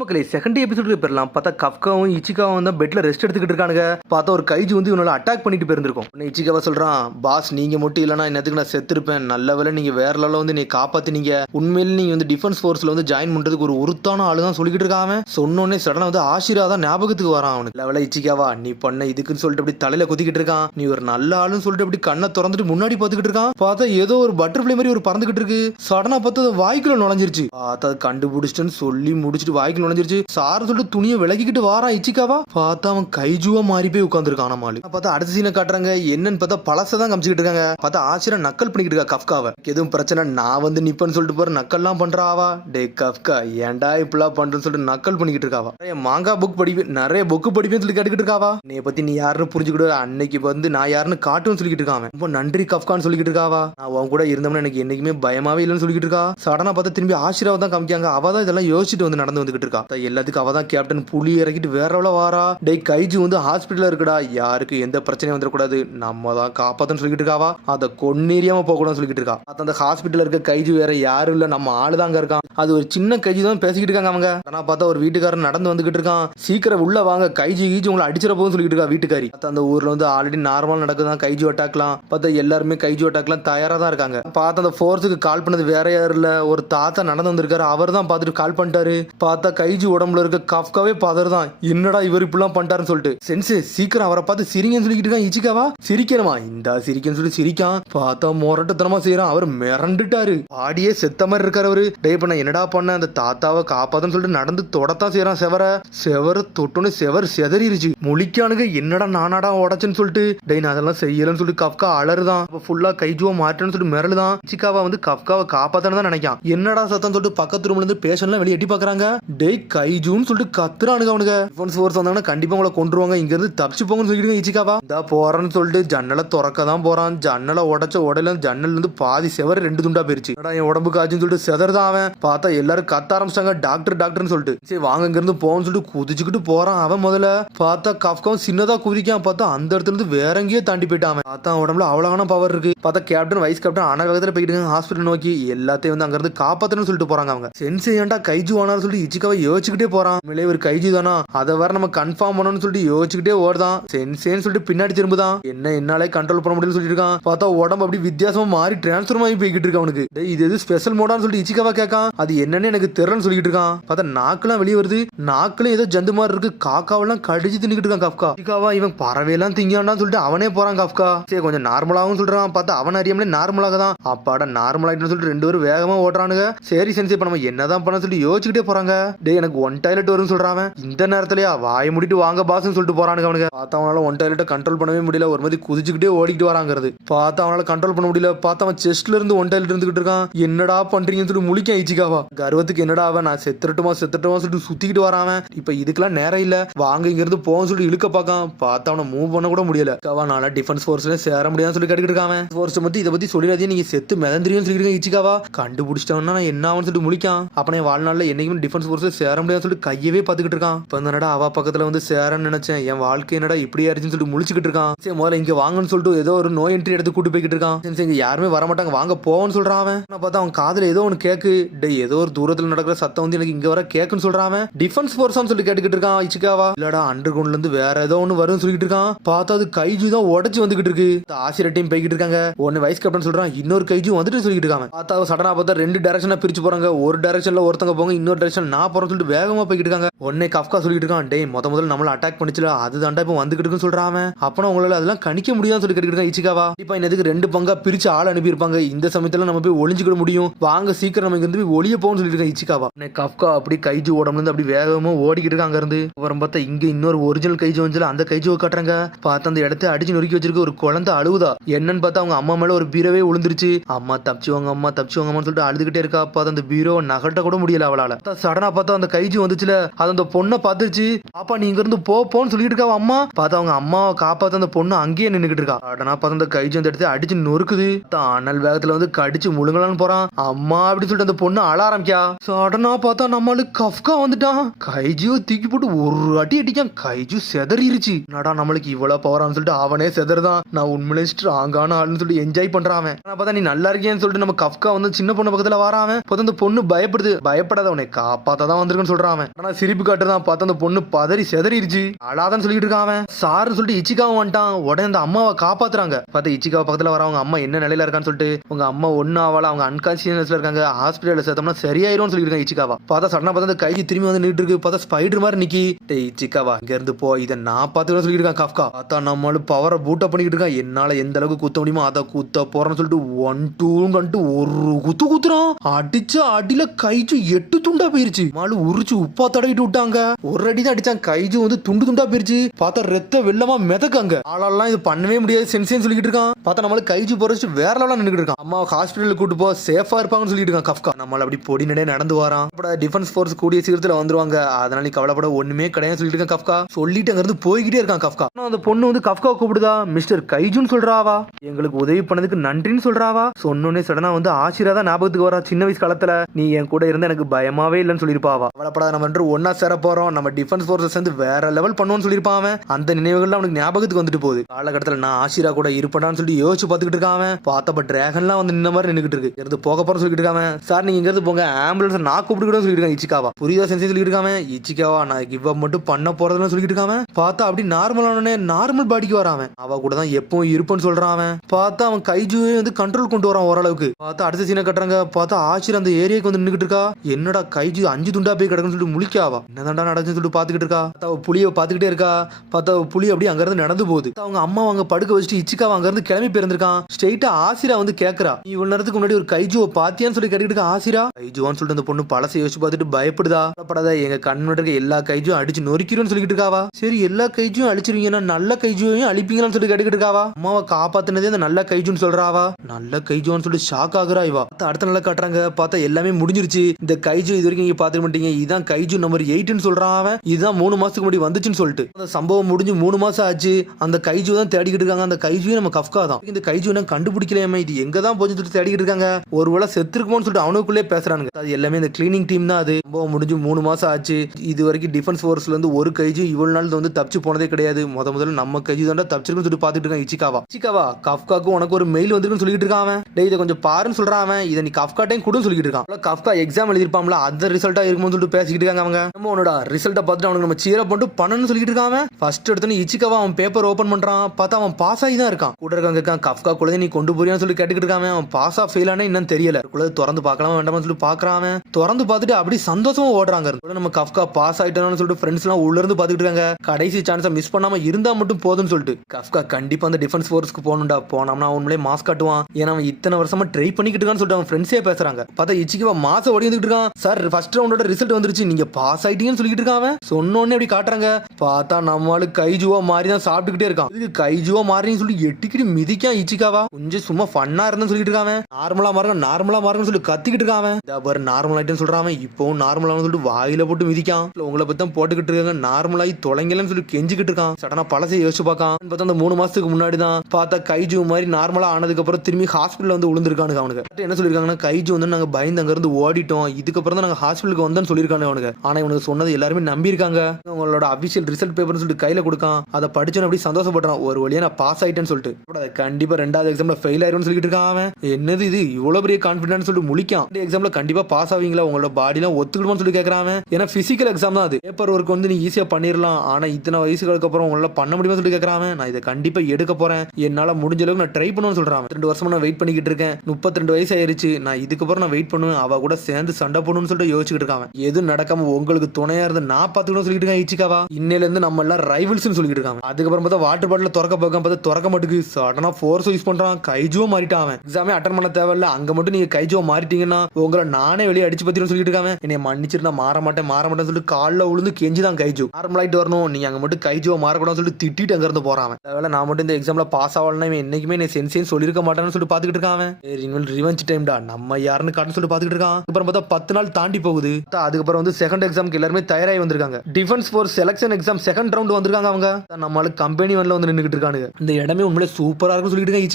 மக்களே செகண்ட் எபிசோடுக்கு போயிடலாம். பார்த்தா கஃப்காவும் இச்சிகாவும் தான் பெட்ல ரெஸ்ட் எடுத்துக்கிட்டு இருக்கானுங்க. பார்த்தா ஒரு கைஜி வந்து இவனால அட்டாக் பண்ணிட்டு போயிருந்திருக்கும். இச்சிகாவா சொல்றான், பாஸ் நீங்க மட்டும் இல்லைனா என்னத்துக்கு நான் செத்துருப்பேன். நல்ல வேலை நீங்க வேற லெவலில் வந்து நீ காப்பாத்தினீங்க. உண்மையில நீங்க வந்து டிஃபென்ஸ் ஃபோர்ஸ்ல வந்து ஜாயின் பண்றதுக்கு ஒரு உருத்தான ஆளு தான் சொல்லிக்கிட்டு இருக்கான். சொன்னோடனே சடனா வந்து ஆஷிராதான் ஞாபகத்துக்கு வரான் அவனுக்கு. லெவல இச்சிகாவா நீ பண்ண இதுக்குன்னு சொல்லிட்டு அப்படி தலையில குத்திக்கிட்டு இருக்கான். நீ ஒரு நல்ல ஆளுன்னு சொல்லிட்டு அப்படி கண்ணை திறந்துட்டு முன்னாடி பார்த்துக்கிட்டு இருக்கான். பார்த்தா ஏதோ ஒரு பட்டர்ஃபிளை மாதிரி ஒரு பறந்துகிட்டு இருக்கு. சடனா பார்த்து வாய்க்குள்ள நுழைஞ்சிருச்சு. பார்த்தா கண்டுபிடிச்சிட்டேன்னு சொல்லி முடிச்சுட்டு வாய்க்குள்ள நுழைஞ்சிருச்சு. சார் சொல்லிட்டு துணியை விலகிக்கிட்டு வாரான் இச்சிகாவா. பார்த்தா அவன் கைஜுவா மாறி போய் உட்காந்துருக்கான். மாலு பார்த்தா அடுத்த சீனை காட்டுறாங்க. என்னன்னு பார்த்தா பழசதான் காமிச்சுக்கிட்டு இருக்காங்க. பார்த்தா ஆசிரியர் நக்கல் பண்ணிக்கிட்டு இருக்கா கஃப்காவை. எதுவும் பிரச்சனை நான் வந்து நிப்பன்னு சொல்லிட்டு போற நக்கல்லாம் பண்றாவா. டே கஃப்கா ஏன்டா இப்பெல்லாம் பண்றேன்னு சொல்லிட்டு நக்கல் பண்ணிக்கிட்டு இருக்காவா. மாங்காய் புக் படிப்பேன், நிறைய புக்கு படிப்பேன்னு சொல்லி கேட்டுக்கிட்டு இருக்காவா. நீ பத்தி நீ யாருன்னு புரிஞ்சுக்கிட்டு அன்னைக்கு வந்து நான் யாருன்னு காட்டுன்னு சொல்லிக்கிட்டு இருக்கான். ரொம்ப நன்றி கஃப்கான்னு சொல்லிக்கிட்டு இருக்காவா. நான் உன் கூட இருந்தோம்னா எனக்கு என்னைக்குமே பயமாவே இல்லைன்னு சொல்லிக்கிட்டு இருக்கா. சடனா பார்த்தா திரும்பி ஆசிரியர் தான் காமிக்காங்க. அவதான் இதெல்லாம் யோசிச்சுட்டு வந்து நடந்து வந்துகிட்டு இருக்கா. எல்லாத்துக்கும் அவதான் கேப்டன் புலி இறக்கிட்டு வேற எவ்வளவு வாரா. டே கைஜி வந்து ஹாஸ்பிட்டல்ல இருக்குடா, யாருக்கு எந்த பிரச்சனையும் வந்துடக்கூடாது, நம்ம தான் காப்பாத்தன்னு சொல்லிட்டு இருக்காவா. அதை கொன்னேறியாம போக கூடாதுன்னு சொல்லிட்டு இருக்கா. அந்த ஹாஸ்பிட்டல் இருக்க கைஜி வேற யாரும் இல்ல, நம்ம ஆளுதான் அங்க இருக்கான். அது ஒரு சின்ன கைஜி தான் பேசிக்கிட்டு இருக்காங்க அவங்க. ஆனா பார்த்தா ஒரு வீட்டுக்காரன் நடந்து வந்துகிட்டு இருக்கான். சீக்கிரம் உள்ள வாங்க, கைஜி கீஜி உங்களை அடிச்சிட போகும்னு சொல்லிட்டு இருக்கா வீட்டுக்காரி. அந்த ஊர்ல வந்து ஆல்ரெடி நார்மல் நடக்குதான் கைஜி அட்டாக்லாம். பார்த்தா எல்லாருமே கைஜி அட்டாக்லாம் தயாரா தான் இருக்காங்க. பார்த்தா அந்த ஃபோர்ஸுக்கு கால் பண்ணது வேற யாரும் இல்ல, ஒரு தாத்தா நடந்து வந்திருக்காரு. அவர் தான் பார்த்துட்டு கால் பண்ணிட்டாரு. பார்த்தா கைஜி உடம்புல இருக்க கஃப்காவே பதர் தான். என்னடா இவர் இப்படிலாம் பண்ணிட்டாருன்னு சொல்லிட்டு சென்சே சீக்கிரம் அவரை பார்த்து சிரிங்கன்னு சொல்லிட்டு இருக்கான். இச்சிகாவா சிரிக்கணுமா, இந்த சிரிக்கன்னு சொல்லி சிரிக்கான். பார்த்தா மொரட்டுத்தனமா செய்யறான். அவர் மிரண்டுட்டாரு. ஆடியே செத்த மாதிரி இருக்காரு அவரு. டே பண்ண என்னடா பண்ண, அந்த தாத்தாவை காப்பாதுன்னு சொல்லிட்டு நடந்து தொடத்தான் செய்யறான். செவர தொட்டுன்னு செவர் செதறிருச்சு. முழிக்கானுங்க என்னடா நானாடா உடச்சுன்னு சொல்லிட்டு. டே நான் அதெல்லாம் செய்யலன்னு சொல்லிட்டு கஃப்கா அலறுதான். ஃபுல்லா கைஜுவா மாற்றன்னு சொல்லிட்டு மிரளுதான். இச்சிகாவா வந்து கஃப்காவை காப்பாத்தானு தான் நினைக்கான். என்னடா சத்தம் சொல்லிட்டு பக்கத்து ரூம்ல இருந்து பேஷன்ட்லாம் வெளியே எட்டி பாக்குறாங்க. டே கைஜுன்னு சொல்லிட்டு கத்துறானுங்க அவனுங்க. டிஃபென்ஸ் ஃபோர்ஸ் வந்தாங்கன்னா கண்டிப்பா உங்களை கொண்டுருவாங்க, இங்க இருந்து தப்பிச்சு போங்கன்னு சொல்லிட்டு இச்சிகாவா இதா போறேன்னு சொல்லிட்டு ஜன்னலை திறக்க தான் போறான். ஜன்னலை உடச்ச உடல ஜன்னல் இருந்து பாதி செவர் 2 துண்டா போயிருச்சு. என் உடம்புக்கு ஆச்சுன்னு சொல்லிட்டு செதறதான் அவன். பார்த்தா எல்லாரும் கத்த ஆரம்பிச்சாங்க டாக்டர் டாக்டர்னு சொல்லிட்டு. சரி வாங்க இங்க இருந்து போன்னு சொல்லிட்டு குதிச்சுக்கிட்டு போறான் அவன். முதல்ல பார்த்தா கஃப்காவும் சின்னதா குதிக்கான். பார்த்தா அந்த இடத்துல இருந்து வேற எங்கேயோ தாண்டி போயிட்டான். பார்த்தா உடம்புல அவ்வளவான பவர் இருக்கு. பார்த்தா கேப்டன் வைஸ் கேப்டன் ஆன வேகத்துல போயிட்டு ஹாஸ்பிட்டல் நோக்கி எல்லாத்தையும் வந்து அங்க இருந்து காப்பாத்தணும்னு சொல்லிட்டு போறாங்க அவங்க. சென்ஸ் ஏன்டா கைஜு ஆனாரு சொல்லிட்டு இச்சிகாவை யோசிச்சுக்கிட்டே போறான். ஒரு கைஜு தானா, அதை வேற நம்ம கன்ஃபார்ம் பண்ணணும்னு சொல்லிட்டு யோசிச்சுக்கிட்டே ஓடுதான். சென்சேன்னு சொல்லிட்டு பின்னாடி திரும்புதான். என்னாலே கண்ட்ரோல் பண்ண முடியும்னு சொல்லிட்டு இருக்கான். பார்த்தா உடம்பு அப்படி வித்தியாசமா மாறி டிரான்ஸ்ஃபர் ஆகி போய்கிட்டு இருக்கு அவனுக்கு. இது எது ஸ்பெஷல் மோடான்னு சொல்லிட்டு இச்சிகாவா கேட்கான். அது என்னன்னு எனக்கு தெரியலன்னு சொல்லிட்டு இருக்கான். பார்த்தா நாக்குலாம் வெளியே வருது. நாக்குல ஏதோ ஜந்து மாதிரி இருக்கு. காக்காவெல்லாம் கடிச்சு தின்னுக்கிட்டு இருக்கான் கஃப்கா. இச்சிகாவா இவன் பறவையெல்லாம் திங்கான்னு சொல்லிட்டு அவனே போறான் கஃப்கா. சரி கொஞ்சம் நார்மலாகவும் சொல்றான். பார்த்தா அவன் அறியாமலே நார்மலாக தான் அப்பாடா நார்மல் ஆயிட்டுன்னு சொல்லிட்டு 2 பேரும் வேகமா ஓட்டுறானுங்க. சரி சென்சே இப்ப நம்ம என்னதான் பண்ண சொல்லி யோசிச்சுக்கிட்டே போறாங்க. டே எனக்கு 1 டாய்லெட் வரும்னு சொல்றான். இந்த நேரத்திலயா வாய முடிட்டு வாங்க பாஸ்ன்னு சொல்லிட்டு போறானுங்க அவனுக்கு. பார்த்தா அவனால 1 டாய்லெட்டை கண்ட்ரோல் பண்ணவே முடியல. ஒரு மாதிரி குதிச்சுக்கிட்டே ஓடிக்கிட்டு வராங்கிறது. பார்த்தா அவனால கண்ட்ரோல் பண்ண முடியல. பார்த்தா அவன் செஸ்ட்ல இருந்து 1 டாய்லெட் இருந்துகிட்டு இருக்கான். என்னடா பண்றீங்கன்னு சொல்லி முழிக்க இச்சிகாவா. கர்வத்துக்கு என்னடா அவன் நான் செத்துட்டுமா சொல்லிட்டு சுத்திக்கிட்டு வரான். இப்ப இதுக்கெல்லாம் நேரம் இல்ல, வாங்க இங்க இருந்து போன்னு சொல்லி இழுக்க பார்க்கான். பார்த்தா அவனை மூவ் பண்ண கூட முடியல. அவனால டிஃபென்ஸ் ஃபோர்ஸ்ல சேர முடியாதுன்னு சொல்லி கேட்டுக்கிட்டு இருக்கான். ஃபோர்ஸ் பத்தி இதை பத்தி சொல்லிடாதீங்க, நீங்க செத்து மிதந்திரியும் சொல்லிட்டு இச்சிகாவா. கண்டுபிடிச்சிட்டவனா நான் என்ன ஆகும்னு சொல்லிட்டு முழிக்கான். அப்ப வாழ்நாள்ல என்னைக்குமே டிஃபென்ஸ் ஃபோர்ஸ்ல சேர முடியாதுன்னு சொல்லிட்டு கையவே பார்த்துக்கிட்டு இருக்கான். இப்ப என்னடா அவ பக்கத்துல வந்து சேரன்னு நினைச்சேன், என் வாழ்க்கை என்னடா இப்படி ஆயிடுச்சுன்னு சொல்லிட்டு முழிச்சுக்கிட்டு இருக்கான். சரி முதல்ல இங்க வாங்கன்னு சொல்லிட்டு ஏதோ ஒரு நோ என்ட்ரி எடுத்து கூட்டு போய்கிட்டு இருக்கான். சரி இங்க யாருமே வரமாட்டாங்க வாங்க போன்னு சொல்றான் அவன். பார்த்தா அவன் காதுல ஏதோ ஒன்று கேக்கு. டே ஏதோ ஒரு தூரத்துல நடக்கிற சத்தம் வந்து எனக்கு இங்க வர கேக்குன்னு சொல்றான். டிஃபென்ஸ் ஃபோர்ஸான்னு சொல்லி கேட்டுக்கிட்டு இருக்கான் இச்சிகாவா. இல்லடா அண்டர் கிரவுண்ட்ல இருந்து வேற ஏதோ ஒன்று வரும்னு சொல்லிட்டு இருக்கான். பார்த்தா அது கைஜு தான் உடச்சு வந்துகிட்டு இருக்கு. ஆசிரியர் டீம் போய்கிட்டு இருக்காங்க. ஒன்னு வைஸ் கேப்டன் சொல்றான், இன்னொரு கைஜு வந்துட்டு சொல்லிட்டு இருக்காங்க. பார்த்தா சடனா பார்த்தா 2 டைரக்ஷனா பிரிச்சு போறாங்க. ஒரு டைரக்ஷன்ல ஒருத்தங்க போங்க, இன்னொரு டைரக்ஷன் நான் போறேன்னு சொல்லிட்டு வேகமா போய்கிட்டு இருக்காங்க. உடனே கஃப்கா சொல்லிட்டு இருக்கான், டே முதல்ல நம்மள அட்டாக் பண்ணிச்சுல அது தாண்டா இப்ப வந்துகிட்டு இருக்குன்னு சொல்றான். அப்பனா உங்களால அதெல்லாம் கணிக்க முடியாதுன்னு சொல்லி கேட்டுக்கிட்டு இருக்கான் இச்சிகாவா. இப்ப இன்னதுக்கு 2 பங்கா பிரிச்சு ஆள் அனுப்பியிருப்பாங்க. இந்த சமயத்துல நம்ம போய் ஒளிஞ்சுக்கிட முடியும், வாங்க சீக்கிரம் நம்ம இங்க இருந்து போய் ஒளிய போன்னு சொல்லிட்டு இருக்கான் இச்சிகாவா. கஃப்கா அப்படி கைஜு உடம்புல இருந்து அப்படி வேகமா ஓடிக்கிட்டு இருக்காங்க. அங்க இருந்து அப்புறம் பார்த்தா இங்க இன்னொரு ஒரிஜினல் கைஜு வந்து அந்த கைஜுவை காட்டுறாங்க. பார்த்தா அந்த இடத்த அடிச்சு நொறுக்கி வச்சிருக்க ஒரு குழந்தை அழுவுதா. என்னன்னு பார்த்தா அவங்க அம்மா மேல ஒரு பீரோவே விழுந்துருச்சு. அம்மா தப்பிச்சுவாங்க அம்மா தப்பிச்சுவாங்கன்னு சொல்லிட்டு அழுதுகிட்டே இருக்கா. பார்த்தா அந்த பீரோ நகட்ட கூட முடியல அவளால. சடனா பார்த்தா அந்த கைஜு வந்துச்சுல, அது அந்த பொண்ணை பார்த்துச்சு. பாப்பா நீ இங்க இருந்து போன்னு சொல்லிட்டு இருக்கா அம்மா. பார்த்தா அவங்க அம்மாவை காப்பாத்த அந்த பொண்ணு அங்கேயே நின்னுக்கிட்டு இருக்கா. உடனே பார்த்தா அந்த கைஜு அந்த இடத்த அடிச்சு நொறுக்குது. அனல் வேகத்துல வந்து கடிச்சு முழுங்கலான்னு போறான். அம்மா அப்படின்னு சொல்லிட்டு அந்த பொண்ணு அழ ஆரம்பிக்கா. சடனா பார்த்தா நம்மளுக்கு கஃப்கா வந்துட்டான். கைஜுவை தூக்கி போட்டு ஒரு அடி அடிக்கான். கைஜு செதறிருச்சு. நடா நம்மளுக்கு இவ்வளவு பவரான்னு சொல்லிட்டு அவனே செதறதான். நான் உண்மையிலே ஸ்ட்ராங்கான ஆளுன்னு சொல்லிட்டு என்ஜாய் பண்றான். பார்த்தா நீ நல்லா இருக்கேன்னு சொல்லிட்டு நம்ம கஃப்கா வந்து சின்ன பொண்ணு பக்கத்துல வரான். அந்த பொண்ணு பயப்படுது. பயப்படாத உன்னை காப்பாத்தான் வந்திருக்குன்னு சொல்றான் அவன். ஆனா சிரிப்பு காட்டுறதான் பார்த்து அந்த பொண்ணு பதறி செதறிடுச்சு. அழாதான் சொல்லிட்டு இருக்கான் அவன். சாருன்னு சொல்லிட்டு இச்சிகாவும் வந்துட்டான். உடனே அந்த அம்மாவை காப்பாத்துறாங்க. பார்த்தா இச்சிகாவை பக்கத்துல வர அவங்க அம்மா என்ன நிலையில இருக்கான்னு சொல்லிட்டு உங்க அம்மா ஒன்னும் ஆவால, அவங்க அன்கான்சியஸ்ல இருக்காங்க, ஹாஸ்பிட்டல்ல சேர்த்தோம்னா சரியாயிரும் சொல்லிருக்காங்க இச்சிகாவா. பார்த்தா சடனா பார்த்தா அந்த கைதி திரும்பி வந்து நின்று இருக்கு. பார்த்தா ஸ்பைடர் மாதிரி நிக்கி. டேய் இச்சிகாவா இங்க இருந்து போ, இதை நான் பார்த்துக்கிறேன் சொல்லியிருக்கான் காஃப்கா. பார்த்தா நம்மளும் பவரை பூட்டப் பண்ணிக்கிட்டு இருக்கான். என்னால எந்த அளவுக்கு குத்த முடியுமோ அதை குத்த போறேன்னு சொல்லிட்டு 1 2 ஒரு குத்து குத்துறான். அடிச்ச அடியில கைஜு 8 துண்டா போயிருச்சு. மாலு உரிச்சு உப்பா தடவிட்டு விட்டாங்க. ஒரு அடி தான் அடிச்சான். கைஜு வந்து துண்டு துண்டா போயிருச்சு. பார்த்தா ரத்த வெள்ளமா மிதக்காங்க. ஆளாலாம் இது பண்ணவே முடியாது சென்சேன்னு சொல்லிட்டு இருக்கான். பார்த்தா நம்மளுக்கு கைஜு போறச்சு வேற லெவலா நின்னுட்டு இருக்கான். அம்மா ஹாஸ்பிட்டலுக்கு கூட்டு போ, சேஃபா இருப்பாங்கன்னு சொல்லிட்டு இருக்கான் கஃப்கா. நம்மள அப்படி பொடி நடை நடந்து வரான். டிஃபென்ஸ் ஃபோர்ஸ் கூடிய சீக்கிரத்துல வந்துருவாங்க, அதனால நீ கவலைப்பட ஒண்ணுமே கிடையாது சொல்லிட்டு இருக்கான் கஃப்கா. சொல்லிட்டு அங்க இருந்து போய்கிட்டே இருக்கான் கஃப்கா. அந்த பொண்ணு வந்து கஃப்கா கூப்பிடுதா, மிஸ்டர் கைஜுன்னு சொல்றாவா, எங்களுக்கு உதவி பண்ணதுக்கு நன்றின்னு சொல்றாவா. சொன்னோன்னே சடனா வந்து ஆசிராதா ஞாபகத்துக்கு வரா. சின்ன வயசு காலத்துல நீ என் கூட இருந்தா எனக்கு பயமாவே இல்லைன்னு சொல்லிருப்பாவா. கவலைப்படாத, நம்ம ரெண்டு ஒன்னா சேர போறோம், நம்ம டிஃபென்ஸ் ஃபோர்ஸஸ் வந்து வேற லெவல் பண்ணுவோம்னு சொல்லிருப்பான் அவன். அந்த நினைவுகள் அவனுக்கு ஞாபகத்துக்கு வந்துட்டு போகுது. காலகட்டத்தில் நான் ஆசிரா கூட இருப்படான்னு சொல்லி யோசிச்சு பார்த்துக்கிட்டு இருக்கான் அவன். பார்த்தப்ப டிராகன்லாம் வந்து நின்ன மாதிரி நின்னுக்கிட்டு இருக்கு. இருந்து போக போறோம் சொல்லிட்டு இருக்கான். சார் நீங்க இங்க இருந்து போங்க, ஆம்புலன்ஸ் நான் கூப்பிட்டு சொல்லிட்டு இருக்கான் இச்சிகாவா. புரியுதா சென்சி சொல்லிட்டு இருக்கான் இச்சிகாவா. நான் கிவ் அப் மட்டும் பண்ண போறதுன்னு சொல்லிட்டு இருக்கான். பார்த்தா அப்படி நார்மலானே நார்மல் பாடிக்கு வரான். அவ கூட தான் எப்பவும் இருப்பேன்னு சொல்றான் அவன். பார்த்தா அவன் கைஜுவே வந்து கண்ட்ரோல் கொண்டு வரான் ஓரளவுக்கு. பார்த்தா அடுத்த சீனை கட்டுறாங்க. பார்த்தா ஆசிரியர் அந்த ஏரியாக்கு வந்து நின்னுக்கிட்டு இருக்கா. என்னடா கைஜு 5 துண்டா போய் கிடக்குன்னு சொல்லிட்டு முழிக்காவா. என்னதான்டா நடக்குன்னு சொல்லிட்டு பாத்துக்கிட்டு இருக்கா. புளியை பாத்துக்கிட்டே இருக்கா. பார்த்தா புளி அப்படி அங்க இருந்து நடந்து போகுது. அவங்க அம்மா அங்க படுக்க வச்சுட்டு இச்சிகாவா அங்க இருந்து கிளம்பி போயிருந்திருக்கான். ஸ்ட்ரெயிட்டா ஆசிரா வந்து கேக்குறா, நீ இவ்வளவு நேரத்துக்கு முன்னாடி ஒரு கைஜுவை பாத்தியான்னு சொல்லி கேட்டுக்கிட்டு இருக்கா ஆசிரா. கைஜுவான்னு சொல்லிட்டு அந்த பொண்ணு பழசை யோசிச்சு பார்த்துட்டு பயப்படுதா. படாத, எங்க கண்ணு இருக்க எல்லா கைஜும் அடிச்சு நொறுக்கிறோன்னு சொல்லிட்டு இருக்காவா. சரி எல்லா கைஜும் அழிச்சிருவீங்கன்னா நல்ல கைஜுவையும் அழிப்பீங்கன்னு சொல்லி கேட்டுக்கிட்டு இருக்காவா. அம்மாவை காப்பாத்தினதே அந்த நல்ல கைஜுன்னு சொல்றாவா. நல்ல கைஜுன்னு சொல்லிட்டு ஷாக் ஆகுறா இவா. அடுத்த நாள் காட்டுறாங்க. பார்த்தா எல்லாமே முடிஞ்சிருச்சு. இந்த கைஜு இது வரைக்கும் நீங்க பாத்துக்க மாட்டீங்க, இதான் கைஜு நம்பர் 8ன்னு சொல்றான் அவன். இதுதான் 3 மாசத்துக்கு முன்னாடி வந்துச்சுன்னு சொல்லிட்டு. அந்த சம்பவம் முடிஞ்சு 3 மாசம் ஆச்சு. அந்த கைஜு தான் தேடிக்கிட்டு இருக்காங்க. அந்த கைஜுவே நம்ம கஃப்கா தான். இந்த கைஜு என்ன கண்டுபிடிக்கலையாம, இது எங்க தான் போச்சு சொல்லிட்டு தேடிக்கிட்டு இருக்காங்க. ஒருவேளை செத்துருக்குமோன்னு சொல்லிட்டு அவனுக்குள்ளே பேசுறாங்க. அது எல்லாமே இந்த கிளீனிங் டீம் தான். அது சம்பவம் முடிஞ்சு 3 மாசம் ஆச்சு. இது வரைக்கும் டிஃபென்ஸ் ஃபோர்ஸ்ல இருந்து ஒரு கைஜு இவ்வளவு நாள் வந்து தப்பிச்சு போனதே கிடையாது. முதல்ல நம்ம கைஜு தான் தப்பிச்சிருக்குன்னு சொல்லிட்டு பாத்துட்டு இருக்கான் இச்சிகாவா. இச்சிகாவா கஃப்காக்கு உனக்கு ஒரு மெயில் வந்துருக்குன்னு சொல்லிட்டு இருக்கான் அவன். டேய் இதை கொஞ்சம் பாருன்னு சொல்றான் அவன். இதை நீ கஃப்காட்டையும் கூடன்னு சொல்லிட்டு இருக்கான். கஃப்கா எக்ஸாம் எழுதிருப்பாம்ல, அந்த ரிசல்ட்டா இருக்கும்னு சொல்லிட்டு பேசிக்கிட்டு இருக்காங்க அவங்க. நம்ம உன்னோட ரிசல்ட்டை பார்த்துட்டு அவனுக்கு நம்ம சீர போட்டு பண்ணணும்னு சொல்லிட்டு இருக்கான். ஃபர்ஸ்ட் எடுத்து இச்சிகாவா அவன் பேப்பர் ஓபன் பண்றான். பார்த்தா அவன் பாஸ் ஆகி தான் இருக்கான். கூட இருக்கான் கஃப்கா குழந்தை நீ கொண்டு போறியான்னு சொல்லி கேட்டுக்கிட்டு இருக்கான். அவன் பாஸ் ஆ ஃபெயில் ஆனா இன்னும் தெரியல. திறந்து பார்க்கலாமா வேண்டாம்னு சொல்லி பாக்குறான். திறந்து பார்த்துட்டு அப்படி சந்தோஷமா ஓடுறாங்க. நம்ம கஃப்கா பாஸ் ஆயிட்டானு சொல்லிட்டு ஃப்ரெண்ட்ஸ் எல்லாம் உள்ள இருந்து பாத்துக்கிட்டு இருக்காங்க. கடைசி சான்ஸை மிஸ் பண்ணாம இருந்தா மட்டும் போதும்னு சொல்லிட்டு கஃப்கா கண்டிப்பா அந்த டிஃபென்ஸ் ஃபோர்ஸ்க்கு போகணும்டா, போனோம்னா அவன் மாஸ் காட்டுவான். ஏன்னா அவன் இத்தனை வருஷமா ட்ரை பண்ணிக்கிட்டு இருக்கான்னு சொல்லிட்டு அவன் ஃப்ரெண்ட்ஸே பேசுறாங்க. பார்த்தா இச்சிகாவா மாசம் ஓடி வந்துட்டு இருக்கான். சார் ஃபர்ஸ்ட் ரவுண்டோட ரிசல்ட் வந்துருச்சு, நீங்க பாஸ் ஆயிட்டீங்கன்னு சொல்லிட்டு இருக்கான். சொன்னோன்னே அப்படி காட்டுறாங்க. பார்த்தா நம்மளுக்கு கைஜுவா மாறி தான் சாப்பிட்டுக்கிட்டே இருக்கான். இதுக்கு கைஜுவா மாறின்னு சொல்லி எட்டிக்கிட்டு மிதிக்கான் இச்சிகாவா. கொஞ்சம் சும்மா ஃபன்னா இருந்தேன்னு சொல்லிட்டு இருக்கான். நார்மலா மாறுன்னு சொல்லி கத்திக்கிட்டு இருக்கான். நார்மல் ஆயிட்டுன்னு சொல்றான். இப்பவும் நார்மலானு சொல்லிட்டு வாயில போட்டு மிதிக்கான். உங்களை பத்தி தான் போட்டுக்கிட்டு இருக்காங்க, நார்மலாகி தொலைங்கலன்னு சொல்லி கெஞ்சிக்கிட்டு இருக்கான். சடனா பழசை யோசிச்சு பார்க்கான். பார்த்தா அந்த 3 மாசத்துக்கு முன்னாடி தான் பார்த்தா கைஜு மாதிரி நார்மலா ஆனதுக்கு அப்புறம் திரும்பி ஹாஸ்பிட்டல் வந்து விழுந்திருக்கானுங்க. அவனுக்கு என்ன சொல்லிருக்காங்கன்னா, கைஜு வந்து நாங்க பயந்து அங்க இருந்து ஓடிட்டோம், இதுக்கப்புறம் தான் நாங்க ஹாஸ்பிட்டலுக்கு வந்தோம்னு சொல்லிருக்காங்க அவனுக்கு. ஆனா இவனுக்கு சொன்னது எல்லாருமே நம்பி இருக்காங்க. உங்களோட அபிஷியல் ரிசல்ட் பேப்பர்னு சொல்லிட்டு கையில கொடுக்கான். அதை படிச்சோன்னு அப்படி சந்தோஷப்படுறான். ஒரு வழியா நான் பாஸ் ஆயிட்டேன்னு சொல்லிட்டு. கண்டிப்பா 2வது எக்ஸாம்ல ஃபெயில் ஆயிரும்னு சொல்லிட்டு இருக்கான் அவன். என்னது இது இவ்வளவு பெரிய கான்பிடன்ஸ் சொல்லிட்டு முழிக்கான். எக்ஸாம்ல கண்டிப்பா பாஸ் ஆவீங்களா, உங்களோட பாடிலாம் ஒத்துக்கிடுமான்னு சொல்லி கேட்கறான். ஏன்னா பிசிக்கல் எக்ஸாம் தான் அது. பேப்பர் ஒர்க் வந்து நீ ஈஸியா பண்ணிடலாம், ஆனா இத்தனை வயசுகளுக்கு அப்புறம் உங்களால பண்ண முடியுமா சொல்லி கேட்கறான். நான் இதை கண்டிப்பா எடுக்க போறேன், என்னால முடிஞ்ச அளவுக்கு நான் ட்ரை பண்ணுவேன்னு சொல்றான். 2 வருஷமா நான் வெயிட் பண்ணிக்கிட்டு இருக்கேன், 32 வயசு ஆயிருச்சு, நான் இதுக்கப்புறம் நான் வெயிட் பண்ணுவேன், அவ கூட சேர்ந்து சண்டை போடணும்னு சொல்லிட்டு யோசிச்சுட்டு இருக்கான். எதுவும் நடக்காம உங்களுக்கு துணையா இருந்து நான் பாத்துக்கணும்னு சொல்லிட்டு இருக்கேன் இச்சிகாவா. இன்னையில இருந்து நம்ம எல்லாம் ரைவல்ஸ்னு சொல்லிட்டு இருக்காங்க. அதுக்கப்புறம் பார்த்தா வாட்டர் பாட்டில் திறக்க பார்க்க பார்த்தா திறக்க மாட்டுக்கு. சடனா ஃபோர்ஸ் யூஸ் பண்றான். கைஜுவா மாறிட்டான். அவன் எக்ஸாமே அட்டன் பண்ண தேவையில்ல, அங்க மட்டும் நீங்க கைஜுவா மாறிட்டீங்கன்னா உங்களை நானே வெளியே அடிச்சு பத்திரும் சொல்லிட்டு இருக்காங்க. என்னை மன்னிச்சிருந்தா மாற மாட்டேன் சொல்லிட்டு காலில் விழுந்து கெஞ்சிதான் கைஜு நார்மல் ஆயிட்டு வரணும், நீங்க அங்க மட்டும் கைஜுவா மாறக்கூடாதுன்னு சொல்லிட்டு திட்டிட்டு அங்க இருந்து போறான். அதனால நான் மட்டும் இந்த எக்ஸாம்ல பாஸ் ஆகலன்னா என்னைக்குமே நீ சென்சேன்னு சொல்லிருக்க மாட்டேன்னு சொல்லிட்டு பாத்துக்கிட்டு இருக்கான். ரிவெஞ்ச் டைம்டா, நம்ம யாருன்னு காட்டுன்னு சொல்லிட்டு பாத்துக்கிட்டு இருக்கான். அப்புறம் பார்த்தா 10 நாள் தாண்டி போகுது. அதுக்கப்புறம் வந்து செகண்ட் எக்ஸாம்க்கு எல்லாருமே தயாராகி வந்திருக்காங்க. Defence force selection exam second round வந்திருக்காங்க. அவங்க நம்மளுக்கு கம்பெனி ஒன்ல வந்து நின்னுக்கிட்டு இருக்காங்க. இந்த இடமே உண்மையிலே சூப்பரா இருக்குன்னு சொல்லிட்டு இருக்காங்க.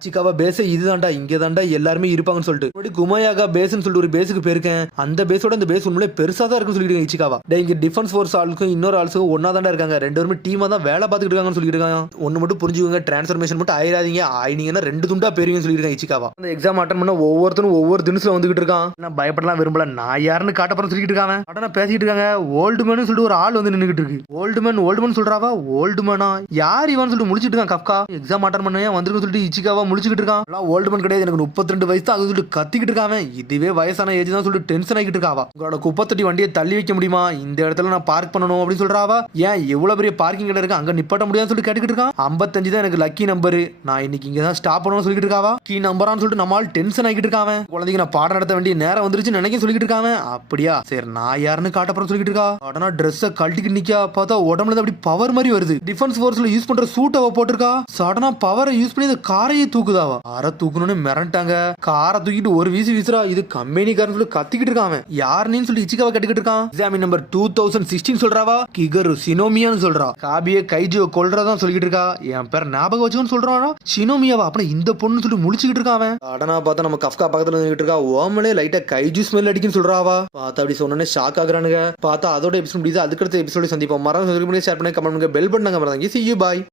இச்சிகாவா பேஸ் இதுதான்டா, இங்க தான்டா எல்லாருமே இருப்பாங்கன்னு சொல்லிட்டு குமயாகா பேஸ்ன்னு சொல்லிட்டு ஒரு பேஸுக்கு போயிருக்கேன். அந்த பேஸோட இந்த பேஸ் உண்மையிலே பெருசா தான் இருக்குன்னு சொல்லிட்டு இருக்காங்க இச்சிகாவா. இங்க டிஃபென்ஸ் ஃபோர்ஸ் ஆளுக்கும் இன்னொரு ஆளுக்கும் ஒன்னா தான் இருக்காங்க. 2 பேருமே டீமா தான் வேலை பார்த்துட்டு இருக்காங்கன்னு சொல்லிட்டு இருக்காங்க. ஒன்னு மட்டும் புரிஞ்சுக்கோங்க, டிரான்ஸ்ஃபர்மேஷன் மட்டும் ஆயிராதீங்க, ஆயினீங்கன்னா 2 துண்டா பேருவீங்கன்னு சொல்லிட்டு இருக்காங்க இச்சிகாவா. அந்த எக்ஸாம் அட்டன் பண்ண ஒவ்வொருத்தரும் ஒவ்வொரு தினசுல வந்துகிட்டு இருக்கான். நான் பயப்படலாம் விரும்பல, நான் யாருன்னு காட்ட போறேன்னு சொல்லிட்டு இருக்காங்க. அடனா பேசிட்டு இருக்காங்க. ஓல்டு மேன் சொல்லிட்டு ஒரு ஆள் வந்து நின்னுகிட்டு இருக்கு. Old man சொல்றாவா. ஓல்டு மேனா யார் இவன் சொல்லிட்டு முழிச்சிட்டு இருக்கான். கஃப்கா எக்ஸாம் அட்டெண்ட் பண்ண வந்திருக்கு சொல்லிட்டு இச்சிகாவா முழிச்சிட்டு இருக்கான். ஓல்டு மேன் கிடையாது, எனக்கு 32 வயசு தான் சொல்லிட்டு கத்திக்கிட்டு இருக்காங்க. இதுவே வயசான ஏஜ் தான் சொல்லிட்டு டென்ஷன் ஆகிட்டு இருக்காவா. உங்களோட குப்பத்தொட்டி வண்டியை தள்ளி வைக்க முடியுமா, இந்த இடத்துல நான் பார்க் பண்ணணும் அப்படின்னு சொல்றாவா. ஏன் எவ்வளவு பெரிய பார்க்கிங் இடம் இருக்கு, அங்க நிப்பாட்ட முடியாதுன்னு சொல்லிட்டு கேட்டுக்கிட்டு இருக்கான். 55 தான் எனக்கு லக்கி நம்பர், நான் இன்னைக்கு இங்க தான் ஸ்டாப் பண்ணணும்னு சொல்லிட்டு இருக்காவா. கீ நம்பரான்னு சொல்லிட்டு நம்மால் டென்ஷன் ஆகிட்டு இருக்காங்க. குழந்தைக்கு நான் பாடம் நடத்த வேண்டிய நேரம் வந்துருச்சு நினைக்க சொல்லிட்டு இருக்காங்க. அப்படியா சரி நான் யாருன்னு காட்டப்புறம் சொல்லிட்டு இருக்கா. உடனே ட்ரெஸ்ஸை கழட்டிக்கிட்டு நிக்கா. பார்த்தா உடம்புல அப்படி பவர் மாதிரி வருது. டிஃபென்ஸ் ஃபோர்ஸ்ல யூஸ் பண்ற சூட்டை போட்டிருக்கா. சடனா பவரை யூஸ் பண்ணி இந்த காரையே தூக்குதாவா. காரை தூக்கணும்னு மிரண்டாங்க. காரை தூக்கிட்டு ஒரு வீசுறா. இது கம்பெனிக்காரன் சொல்லி கத்திக்கிட்டு இருக்கான். யாருன்னு சொல்லி இச்சிகாவை கட்டிக்கிட்டு இருக்கான். Examine number 2016 சொல்றாவா. கிகரு சினோமியான்னு சொல்றா. காபிய கைஜியை கொல்றதான் சொல்லிட்டு இருக்கா. என் பேர் ஞாபகம் வச்சுன்னு சொல்றானா. சினோமியாவா அப்படி இந்த பொண்ணு சொல்லி முழிச்சுக்கிட்டு இருக்கான். அடனா பார்த்தா நம்ம கஃப்கா பக்கத்துல நின்னுட்டு இருக்கா. ஓமலே லைட்டா கைஜு ஸ்மெல் அடிக்குன்னு சொல்றாவா. பார்த்தா அப்படி சொன்னோன்னே ஷாக் ஆகுறானுங்க. பார்த்தா அதோட எபிசோட் முடியுது. அதுக்கடுத்த எபிசோட சந்திப்போம். மறந்து ஷேர் பண்ணி கமெண்ட் பண்ணுங்க. பெல் பட்டனை மறந்தாங்க. See you bye.